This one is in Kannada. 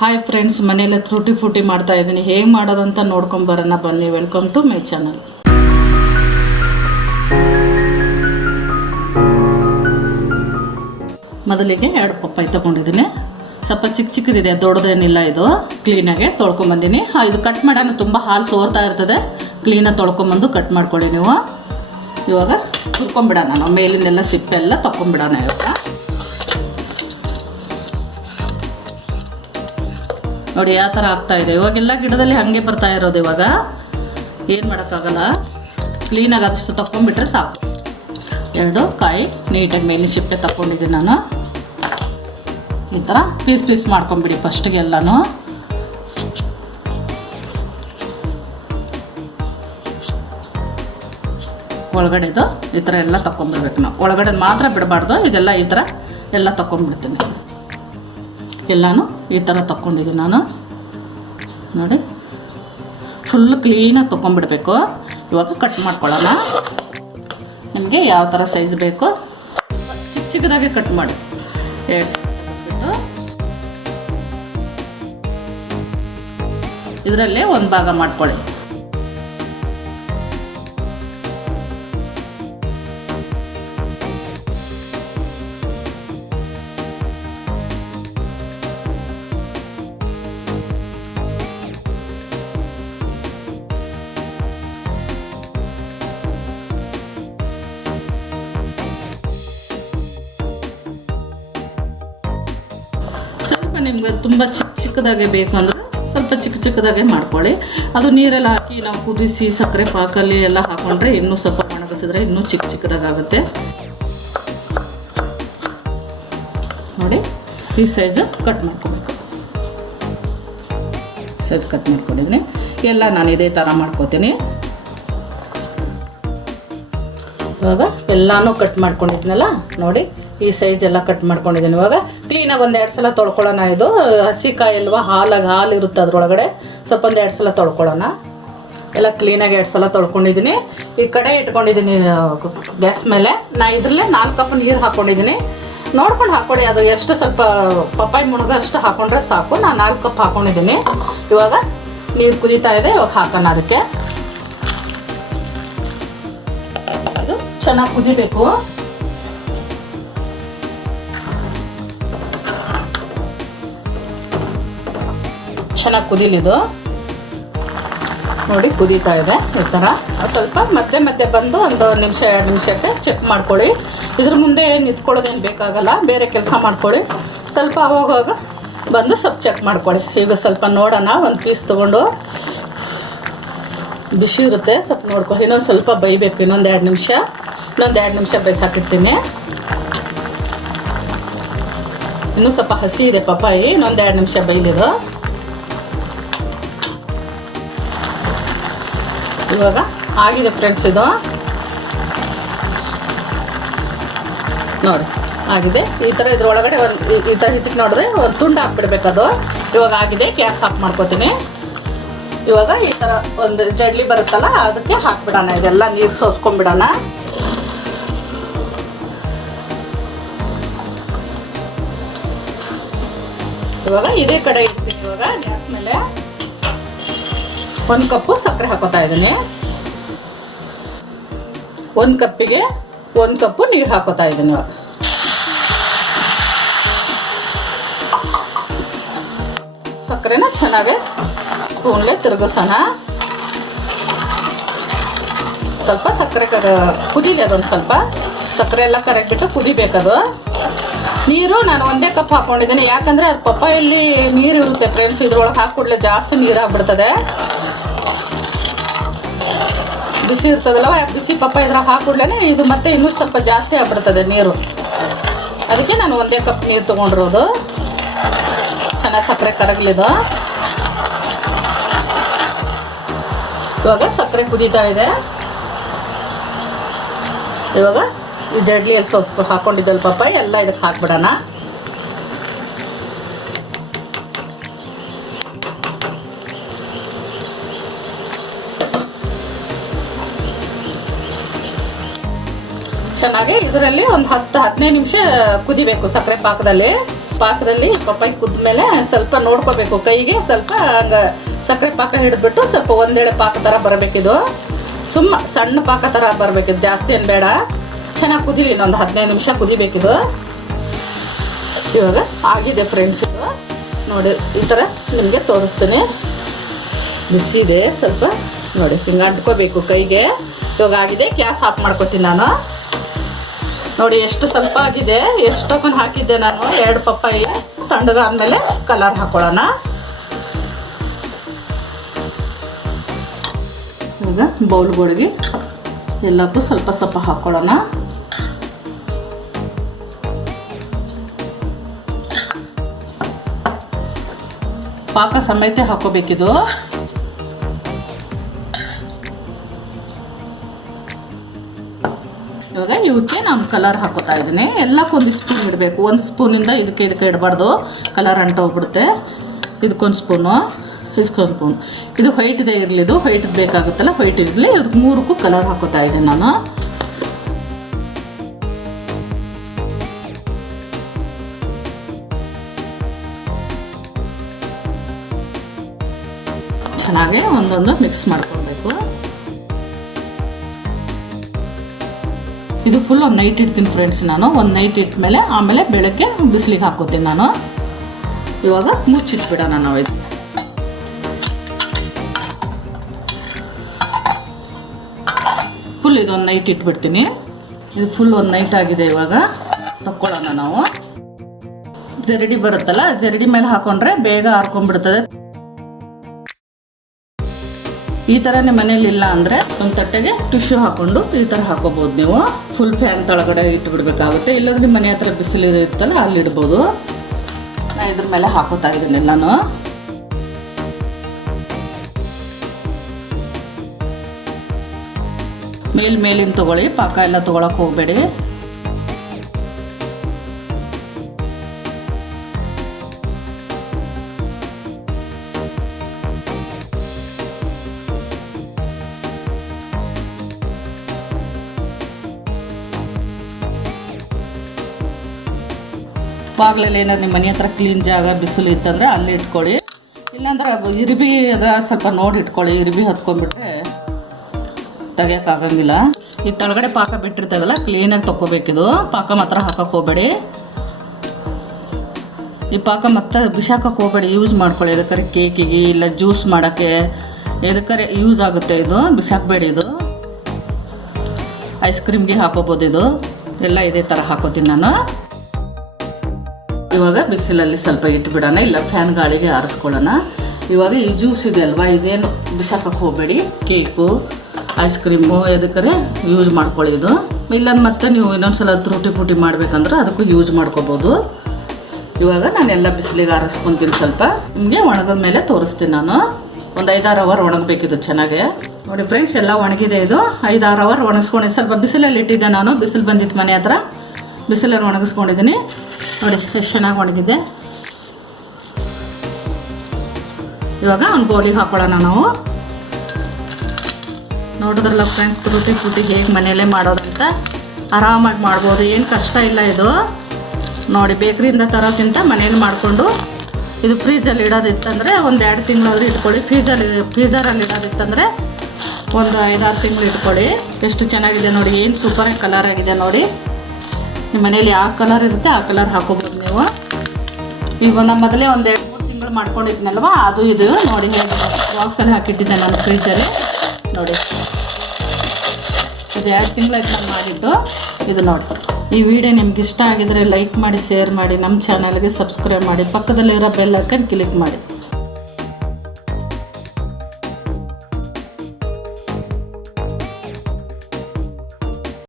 ಹಾಯ್ ಫ್ರೆಂಡ್ಸ್, ಮನೆಯಲ್ಲೇ ತುಟಿ ಫ್ರೂಟಿ ಮಾಡ್ತಾ ಇದ್ದೀನಿ. ಹೇಗೆ ಮಾಡೋದಂತ ನೋಡ್ಕೊಂಬರೋಣ ಬನ್ನಿ. Welcome to my channel. ಮೊದಲಿಗೆ 2 ಪಪ್ಪಾಯಿ ತೊಗೊಂಡಿದ್ದೀನಿ. ಸ್ವಲ್ಪ ಚಿಕ್ಕದಿದೆ, ದೊಡ್ಡದೇನಿಲ್ಲ. ಇದು ಕ್ಲೀನಾಗೆ ತೊಳ್ಕೊಂಬಂದಿನಿ. ಇದು ಕಟ್ ಮಾಡೋಣ, ತುಂಬ ಹಾಲು ಸೋರ್ತಾ ಇರ್ತದೆ. ಕ್ಲೀನಾಗಿ ತೊಳ್ಕೊಂಬಂದು ಕಟ್ ಮಾಡ್ಕೊಳ್ಳಿ ನೀವು. ಇವಾಗ ಹುರ್ಕೊಂಬಿಡೋಣ, ನಾವು ಮೇಲಿಂದೆಲ್ಲ ಸಿಪ್ಪೆಲ್ಲ ತೊಗೊಂಬಿಡೋಣ. ಇವಾಗ ನೋಡಿ ಯಾವ ಥರ ಆಗ್ತಾಯಿದೆ. ಇವಾಗೆಲ್ಲ ಗಿಡದಲ್ಲಿ ಹಾಗೆ ಬರ್ತಾ ಇರೋದು. ಇವಾಗ ಏನು ಮಾಡೋಕ್ಕಾಗಲ್ಲ, ಕ್ಲೀನಾಗಿ ಆದಷ್ಟು ತಗೊಂಡ್ಬಿಟ್ರೆ ಸಾಕು. 2 ಕಾಯಿ ನೀಟಾಗಿ ಮೇಲೆ ಸಿಪ್ಪೆ ತಗೊಂಡಿದ್ದೀನಿ ನಾನು. ಈ ಥರ ಪೀಸ್ ಮಾಡ್ಕೊಂಬಿಡಿ ಫಸ್ಟಿಗೆಲ್ಲನೂ. ಒಳಗಡೆದು ಈ ಥರ ಎಲ್ಲ ತಗೊಂಡ್ಬಿಡ್ಬೇಕು ನಾವು. ಒಳಗಡೆ ಮಾತ್ರ ಬಿಡಬಾರ್ದು. ಇದೆಲ್ಲ ಈ ಥರ ಎಲ್ಲ ತಗೊಂಡ್ಬಿಡ್ತೀನಿ. ಎಲ್ಲನೂ ಈ ಥರ ತಗೊಂಡಿದ್ದೀನಿ ನಾನು. ನೋಡಿ, ಫುಲ್ಲು ಕ್ಲೀನಾಗಿ ತೊಗೊಂಡ್ಬಿಡ್ಬೇಕು. ಇವಾಗ ಕಟ್ ಮಾಡ್ಕೊಳ್ಳೋಣ. ನಿಮಗೆ ಯಾವ ಥರ ಸೈಜ್ ಬೇಕೋ ಚಿಕ್ಕದಾಗೆ ಕಟ್ ಮಾಡಿ. 2 ಇದರಲ್ಲೇ ಒಂದು ಭಾಗ ಮಾಡ್ಕೊಳ್ಳಿ. ನಿಮ್ಗೆ ತುಂಬ ಚಿಕ್ಕದಾಗೆ ಬೇಕು ಅಂದರೆ ಸ್ವಲ್ಪ ಚಿಕ್ಕದಾಗೆ ಮಾಡ್ಕೊಳ್ಳಿ. ಅದು ನೀರೆಲ್ಲ ಹಾಕಿ ನಾವು ಕುದಿಸಿ ಸಕ್ಕರೆ ಪಾಕಲ್ಲಿ ಎಲ್ಲ ಹಾಕೊಂಡ್ರೆ ಇನ್ನೂ ಸ್ವಲ್ಪ ಒಣಗಿಸಿದ್ರೆ ಇನ್ನೂ ಚಿಕ್ಕದಾಗುತ್ತೆ. ನೋಡಿ, ಈ ಸೈಜು ಕಟ್ ಮಾಡ್ಕೋಬೇಕು. ಸೈಜ್ ಕಟ್ ಮಾಡ್ಕೊಂಡಿದ್ದೀನಿ. ಎಲ್ಲ ನಾನು ಇದೇ ಥರ ಮಾಡ್ಕೋತೀನಿ. ಇವಾಗ ಎಲ್ಲನೂ ಕಟ್ ಮಾಡ್ಕೊಂಡಿದ್ದೀನಲ್ಲ, ನೋಡಿ ಈ ಸೈಜ್ ಎಲ್ಲ ಕಟ್ ಮಾಡ್ಕೊಂಡಿದ್ದೀನಿ. ಇವಾಗ ಕ್ಲೀನಾಗಿ 1-2 ಸಲ ತೊಳ್ಕೊಳ್ಳೋಣ. ಇದು ಹಸಿಕಾಯಿ ಅಲ್ವಾ, ಹಾಲು ಇರುತ್ತೆ ಅದರೊಳಗಡೆ. ಸ್ವಲ್ಪ 1-2 ಸಲ ತೊಳ್ಕೊಳ್ಳೋಣ. ಎಲ್ಲ ಕ್ಲೀನಾಗಿ 2 ಸಲ ತೊಳ್ಕೊಂಡಿದ್ದೀನಿ. ಈ ಕಡೆ ಇಟ್ಕೊಂಡಿದ್ದೀನಿ ಗ್ಯಾಸ್ ಮೇಲೆ. ಇದರಲ್ಲೇ 4 ಕಪ್ ನೀರು ಹಾಕ್ಕೊಂಡಿದ್ದೀನಿ. ನೋಡ್ಕೊಂಡು ಹಾಕ್ಕೊಳ್ಳಿ, ಅದು ಎಷ್ಟು ಸ್ವಲ್ಪ ಪಪ್ಪಾಯಿ ಮುಣಗ ಅಷ್ಟು ಹಾಕ್ಕೊಂಡ್ರೆ ಸಾಕು. ನಾನು 4 ಕಪ್ ಹಾಕ್ಕೊಂಡಿದ್ದೀನಿ. ಇವಾಗ ನೀರು ಕುದೀತಾ ಇದೆ. ಇವಾಗ ಹಾಕೋಣ ಅದಕ್ಕೆ. ಅದು ಚೆನ್ನಾಗಿ ಕುದಿಬೇಕು. ಚೆನ್ನಾಗಿ ಕುದೀಲಿದು. ನೋಡಿ ಕುದೀತಾ ಇದೆ ಈ ಥರ. ಸ್ವಲ್ಪ ಮಧ್ಯೆ ಬಂದು ಒಂದು 1 ನಿಮಿಷ 2 ನಿಮಿಷಕ್ಕೆ ಚೆಕ್ ಮಾಡ್ಕೊಳ್ಳಿ. ಇದ್ರ ಮುಂದೆ ನಿಂತ್ಕೊಳ್ಳೋದೇನು ಬೇಕಾಗಲ್ಲ, ಬೇರೆ ಕೆಲಸ ಮಾಡ್ಕೊಳ್ಳಿ. ಸ್ವಲ್ಪ ಅವಾಗ ಬಂದು ಸ್ವಲ್ಪ ಚೆಕ್ ಮಾಡ್ಕೊಳ್ಳಿ. ಈಗ ಸ್ವಲ್ಪ ನೋಡೋಣ. ಒಂದು ಪೀಸ್ ತೊಗೊಂಡು, ಬಿಸಿ ಇರುತ್ತೆ, ಸ್ವಲ್ಪ ನೋಡ್ಕೊಳ್ಳಿ. ಇನ್ನೊಂದು ಸ್ವಲ್ಪ ಬೇಯಬೇಕು. ಇನ್ನೊಂದು 2 ನಿಮಿಷ ಬೇಯಿಸಾಕಿರ್ತೀನಿ. ಇನ್ನೂ ಸ್ವಲ್ಪ ಹಸಿ ಇದೆ ಪಪ್ಪಾಯಿ. ಇನ್ನೊಂದು 2 ನಿಮಿಷ ಬೇಯಲಿದು. ಇವಾಗ ಆಗಿದೆ ಫ್ರೆಂಡ್ಸ್. ಇದು ನೋಡಿ ಆಗಿದೆ. ಈ ಥರ ಇದ್ರೊಳಗಡೆ ಈ ಥರ ಹೆಚ್ಚಿಗೆ ನೋಡಿದ್ರೆ ಒಂದು ತುಂಡು ಹಾಕ್ಬಿಡ್ಬೇಕು. ಅದು ಇವಾಗ ಆಗಿದೆ. ಗ್ಯಾಸ್ ಆಫ್ ಮಾಡ್ಕೋತೀನಿ. ಇವಾಗ ಈ ಥರ ಒಂದು ಜಡ್ಲಿ ಬರುತ್ತಲ್ಲ, ಅದಕ್ಕೆ ಹಾಕ್ಬಿಡೋಣ. ಇದೆಲ್ಲ ನೀರು ಸೋಸ್ಕೊಂಡ್ಬಿಡೋಣ. ಇವಾಗ ಇದೇ ಕಡೆ ಇಡ್ತೀನಿ. ಇವಾಗ ಗ್ಯಾಸ್ ಮೇಲೆ 1 ಕಪ್ಪು ಸಕ್ಕರೆ ಹಾಕೋತಾ ಇದ್ದೀನಿ. 1 ಕಪ್ಪಿಗೆ 1 ಕಪ್ಪು ನೀರು ಹಾಕೋತಾ ಇದ್ದೀನಿ. ಇವಾಗ ಸಕ್ಕರೆನ ಚೆನ್ನಾಗಿ ಸ್ಪೂನ್ಲೆ ತಿರುಗಿಸೋಣ. ಸ್ವಲ್ಪ ಸಕ್ಕರೆ ಕುದೀಲಿ. ಅದೊಂದು ಸ್ವಲ್ಪ ಸಕ್ಕರೆ ಎಲ್ಲ ಕರಗಿಬಿಟ್ಟು ಕುದಿಬೇಕದು. ನೀರು ನಾನು 1 ಕಪ್ ಹಾಕ್ಕೊಂಡಿದ್ದೀನಿ. ಯಾಕಂದರೆ ಅದು ಪಪ್ಪಾಯಲ್ಲಿ ನೀರು ಇರುತ್ತೆ ಫ್ರೆಂಡ್ಸ್. ಇದ್ರೊಳಗೆ ಹಾಕ್ಕೊಡ್ಲೆ ಜಾಸ್ತಿ ನೀರು ಆಗ್ಬಿಡ್ತದೆ. ಬಿಸಿ ಇರ್ತದಲ್ಲ, ಬಿಸಿ ಪಪ್ಪಾಯಿ ಇದ್ರ ಹಾಕ್ಕೊಡ್ಲೇ ಇದು ಮತ್ತೆ ಇನ್ನೂ ಸ್ವಲ್ಪ ಜಾಸ್ತಿ ಆಗ್ಬಿಡ್ತದೆ ನೀರು. ಅದಕ್ಕೆ ನಾನು 1 ಕಪ್ ನೀರು ತೊಗೊಂಡಿರೋದು. ಚೆನ್ನಾಗಿ ಸಕ್ಕರೆ ಕರಗಲಿದು. ಇವಾಗ ಸಕ್ಕರೆ ಕುದೀತಾ ಇದೆ. ಇವಾಗ ಈ ಜಡ್ಲಿಯಲ್ಲಿ ಹಾಕ್ಕೊಂಡಿದ್ದಲ್ಲ ಪಪ್ಪಾಯಿ ಎಲ್ಲ ಇದಕ್ಕೆ ಹಾಕ್ಬಿಡೋಣ. ಚೆನ್ನಾಗಿ ಇದರಲ್ಲಿ ಒಂದು 10-15 ನಿಮಿಷ ಕುದಿಬೇಕು ಸಕ್ಕರೆ ಪಾಕದಲ್ಲಿ. ಪಾಕದಲ್ಲಿ ಪಪ್ಪಾಯಿ ಕುದ್ಮೇಲೆ ಸ್ವಲ್ಪ ನೋಡ್ಕೋಬೇಕು, ಕೈಗೆ ಸ್ವಲ್ಪ ಹಂಗೆ ಸಕ್ಕರೆ ಪಾಕ ಹಿಡಿದ್ಬಿಟ್ಟು ಸ್ವಲ್ಪ ಒಂದೇಳೆ ಪಾಕ ಥರ ಬರಬೇಕಿದು. ಸಣ್ಣ ಪಾಕ ಥರ ಬರಬೇಕಿದು, ಜಾಸ್ತಿ ಏನು ಬೇಡ. ಚೆನ್ನಾಗಿ ಕುದೀಲಿ, ಇನ್ನೊಂದು 15 ನಿಮಿಷ ಕುದಿಬೇಕಿದು. ಇವಾಗ ಆಗಿದೆ ಫ್ರೆಂಡ್ಸ್. ಇದು ನೋಡಿ, ಈ ಥರ ನಿಮಗೆ ತೋರಿಸ್ತೀನಿ. ಬಿಸಿ ಇದೆ ಸ್ವಲ್ಪ, ನೋಡಿ ಹಿಂಗೆ ಅಂಟ್ಕೋಬೇಕು ಕೈಗೆ. ಇವಾಗ ಆಗಿದೆ, ಗ್ಯಾಸ್ ಆಫ್ ಮಾಡ್ಕೊತೀನಿ ನಾನು. ನೋಡಿ ಎಷ್ಟು ಸ್ವಲ್ಪ ಆಗಿದೆ, ಎಷ್ಟೊಂದು ಹಾಕಿದ್ದೆ ನಾನು, 2 ಪಪ್ಪಾಯಿ. ತಣ್ಣಗಾದ್ಮೇಲೆ ಕಲರ್ ಹಾಕೊಳ್ಳೋಣ. ಈಗ ಬೌಲ್ಗಳಿಗೆ ಎಲ್ಲಕ್ಕೂ ಸ್ವಲ್ಪ ಸ್ವಲ್ಪ ಹಾಕೊಳ್ಳೋಣ. ಪಾಕ ಸಮೇತ ಹಾಕೋಬೇಕಿದು. ಇವಾಗ ಇವಕ್ಕೆ ನಾನು ಕಲರ್ ಹಾಕೋತಾ ಇದ್ದೀನಿ. ಎಲ್ಲಕ್ಕೊಂದು ಸ್ಪೂನ್ ಇಡಬೇಕು. 1 ಸ್ಪೂನಿಂದ ಇದಕ್ಕೆ ಇಡಬಾರ್ದು, ಕಲರ್ ಅಂಟೋಗ್ಬಿಡುತ್ತೆ. ಇದಕ್ಕೊಂದು ಸ್ಪೂನು, ಇದಕ್ಕೊಂದು ಸ್ಪೂನ್. ಇದು ವೈಟ್ದೇ ಇರಲಿ, ಇದು ವೈಟ್ದು ಬೇಕಾಗುತ್ತಲ್ಲ, ವೈಟ್ ಇರಲಿ. ಇದಕ್ಕೆ 3ಕ್ಕೂ ಕಲರ್ ಹಾಕೋತಾ ಇದ್ದೀನಿ ನಾನು. ಚೆನ್ನಾಗಿ ಒಂದೊಂದು ಮಿಕ್ಸ್ ಮಾಡ್ಕೊಳ್ಬೇಕು. ಇದು ಫುಲ್ ಒಂದು ನೈಟ್ ಇಡ್ತೀನಿ ಫ್ರೆಂಡ್ಸ್ ನಾನು. ಒಂದು ನೈಟ್ ಇಟ್ಮೇಲೆ ಆಮೇಲೆ ಬೆಳಗ್ಗೆ ಬಿಸಿಲಿಗೆ ಹಾಕೋತೀನಿ ನಾನು. ಇವಾಗ ಮುಚ್ಚಿಟ್ಬಿಡೋಣ ನಾವು. ಇದು ಫುಲ್ ಇದೊಂದು ನೈಟ್ ಇಟ್ಬಿಡ್ತೀನಿ. ಇದು ಫುಲ್ ಒಂದು ನೈಟ್ ಆಗಿದೆ. ಇವಾಗ ತಕ್ಕೊಳ್ಳೋಣ ನಾವು. ಜರಡಿ ಬರುತ್ತಲ್ಲ, ಜರಡಿ ಮೇಲೆ ಹಾಕೊಂಡ್ರೆ ಬೇಗ ಹಾರ್ಕೊಂಡ್ಬಿಡ್ತದೆ. ಈ ಥರ ನಿಮ್ಮ ಮನೇಲಿ ಇಲ್ಲ ಅಂದರೆ ಒಂದು ತಟ್ಟೆಗೆ ಟಿಶ್ಯೂ ಹಾಕ್ಕೊಂಡು ಈ ಥರ ಹಾಕೋಬೋದು ನೀವು. ಫುಲ್ ಫ್ಯಾನ್ ತಳಗಡೆ ಇಟ್ಬಿಡ್ಬೇಕಾಗುತ್ತೆ. ಇಲ್ಲಾಂದ್ರೆ ನಿಮ್ಮ ಮನೆ ಹತ್ರ ಬಿಸಿಲು ಇರುತ್ತಲ್ಲ, ಅಲ್ಲಿ ಇಡ್ಬೋದು. ನಾನು ಇದ್ರ ಮೇಲೆ ಹಾಕೋತಾ ಇದ್ದೀನಿ ಎಲ್ಲಾನು. ಮೇಲಿನ ತೊಗೊಳ್ಳಿ, ಪಾಕ ಎಲ್ಲ ತೊಗೊಳಕ್ಕೆ ಹೋಗಬೇಡಿ. ಬಾಗಿಲಲ್ಲಿ ಏನಾದ್ರು ನಿಮ್ಮ ಮನೆ ಹತ್ರ ಕ್ಲೀನ್ ಜಾಗ ಬಿಸಿಲು ಇತ್ತಂದರೆ ಅಲ್ಲಿ ಇಟ್ಕೊಳ್ಳಿ. ಇಲ್ಲಾಂದ್ರೆ ಇರಿಬಿ ಅದ ಸ್ವಲ್ಪ ನೋಡಿ ಇಟ್ಕೊಳ್ಳಿ. ಇರಿಬಿ ಹತ್ಕೊಂಡ್ಬಿಟ್ರೆ ತೆಗಿಯೋಕ್ಕಾಗಂಗಿಲ್ಲ. ಈ ತಳಗಡೆ ಪಾಕ ಬಿಟ್ಟಿರ್ತದಲ್ಲ, ಕ್ಲೀನಾಗಿ ತೊಗೋಬೇಕಿದು. ಪಾಕ ಮಾತ್ರ ಹಾಕಕ್ಕೆ ಹೋಗಬೇಡಿ. ಈ ಪಾಕ ಮತ್ತೆ ಬಿಸಾಕಕ್ಕೆ ಹೋಗಬೇಡಿ, ಯೂಸ್ ಮಾಡ್ಕೊಳ್ಳಿ. ಎದಕ್ಕಾರೆ ಕೇಕಿಗೆ ಇಲ್ಲ ಜ್ಯೂಸ್ ಮಾಡೋಕ್ಕೆ ಎದಕ್ಕಾರೆ ಯೂಸ್ ಆಗುತ್ತೆ. ಇದು ಬಿಸಾಕಬೇಡಿ. ಇದು ಐಸ್ ಕ್ರೀಮ್ಗೆ ಹಾಕೋಬೋದು. ಇದು ಎಲ್ಲ ಇದೇ ಥರ ಹಾಕೋತೀನಿ ನಾನು. ಇವಾಗ ಬಿಸಿಲಲ್ಲಿ ಸ್ವಲ್ಪ ಇಟ್ಬಿಡೋಣ, ಇಲ್ಲ ಫ್ಯಾನ್ ಗಾಳಿಗೆ ಆರಿಸ್ಕೊಳ್ಳೋಣ. ಇವಾಗ ಈ ಜ್ಯೂಸ್ ಇದೆ ಅಲ್ವಾ, ಇದೇನು ಬಿಸಾಕಕ್ಕೆ ಹೋಗಬೇಡಿ. ಕೇಕು, ಐಸ್ ಕ್ರೀಮು ಎದಕ್ಕಾರೆ ಯೂಸ್ ಮಾಡ್ಕೊಳ್ಳಿ. ಇದು ಇಲ್ಲಾಂದ್ರೆ ಮತ್ತೆ ನೀವು ಇನ್ನೊಂದ್ಸಲ ತುಟಿ ಪುಟಿ ಮಾಡಬೇಕಂದ್ರೆ ಅದಕ್ಕೂ ಯೂಸ್ ಮಾಡ್ಕೋಬೋದು. ಇವಾಗ ನಾನೆಲ್ಲ ಬಿಸಿಲಿಗೆ ಆರಿಸ್ಕೊತೀನಿ. ಸ್ವಲ್ಪ ನಿಮಗೆ ಒಣಗಿದ ಮೇಲೆ ತೋರಿಸ್ತೀನಿ ನಾನು. ಒಂದು 5-6 ಅವರ್ ಒಣಗಬೇಕಿದು ಚೆನ್ನಾಗೆ. ನೋಡಿ ಫ್ರೆಂಡ್ಸ್, ಎಲ್ಲ ಒಣಗಿದೆ. ಇದು 5-6 ಅವರ್ ಒಣಗಿಸ್ಕೊಂಡು ಸ್ವಲ್ಪ ಬಿಸಿಲಲ್ಲಿ ಇಟ್ಟಿದ್ದೆ ನಾನು. ಬಿಸಿಲು ಬಂದಿತ್ತು ಮನೆ ಹತ್ರ, ಬಿಸಿಲಲ್ಲಿ ಒಣಗಿಸ್ಕೊಂಡಿದ್ದೀನಿ. ನೋಡಿ ಎಷ್ಟು ಚೆನ್ನಾಗಿ ಒಣಗಿದೆ. ಇವಾಗ ಒಂದು ಬೌಲಿಗೆ ಹಾಕೊಳ್ಳೋಣ ನಾವು. ನೋಡಿದ್ರಲ್ಲ ಫ್ರೆಂಡ್ಸ್, ತುಟಿ ಫ್ರೂಟಿ ಹೇಗೆ ಮನೆಯಲ್ಲೇ ಮಾಡೋದಂತ ಆರಾಮಾಗಿ ಮಾಡ್ಬೋದು. ಏನು ಕಷ್ಟ ಇಲ್ಲ ಇದು. ನೋಡಿ, ಬೇಕ್ರಿಯಿಂದ ತರೋಕ್ಕಿಂತ ಮನೇಲಿ ಮಾಡಿಕೊಂಡು ಇದು ಫ್ರೀಜಲ್ಲಿ ಇಡೋದಿತ್ತಂದರೆ ಒಂದು 2 ತಿಂಗಳಾದರೂ ಇಟ್ಕೊಳ್ಳಿ. ಫ್ರೀಜರಲ್ಲಿ ಇಡೋದಿತ್ತಂದರೆ ಒಂದು 5-6 ತಿಂಗಳು ಇಟ್ಕೊಳ್ಳಿ. ಎಷ್ಟು ಚೆನ್ನಾಗಿದೆ ನೋಡಿ, ಏನು ಸೂಪರಾಗಿ ಕಲರ್ ಆಗಿದೆ ನೋಡಿ. ನಿಮ್ಮ ಮನೇಲಿ ಯಾವ ಕಲರ್ ಇರುತ್ತೆ ಆ ಕಲರ್ ಹಾಕೋಬೋದು ನೀವು. ಈಗ ನಮ್ಮ ಮೊದಲೇ ಒಂದು 2-3 ತಿಂಗಳು ಮಾಡ್ಕೊಂಡಿದ್ನಲ್ವ, ಅದು ಇದು ನೋಡಿ ಹೇಗೆ ಬಾಕ್ಸಲ್ಲಿ ಹಾಕಿಟ್ಟಿದ್ದೆ ನಾನು ಫ್ರಿಜ್ಜಲ್ಲಿ. ನೋಡಿ, ಇದು 2 ತಿಂಗಳಾಯ್ತು ನಾನು ಮಾಡಿದ್ದು. ಇದು ನೋಡಿ, ಈ ವಿಡಿಯೋ ನಿಮ್ಗೆ ಇಷ್ಟ ಆಗಿದರೆ ಲೈಕ್ ಮಾಡಿ, ಶೇರ್ ಮಾಡಿ, ನಮ್ಮ ಚಾನಲ್ಗೆ ಸಬ್ಸ್ಕ್ರೈಬ್ ಮಾಡಿ, ಪಕ್ಕದಲ್ಲಿರೋ ಬೆಲ್ ಐಕನ್ ಕ್ಲಿಕ್ ಮಾಡಿ.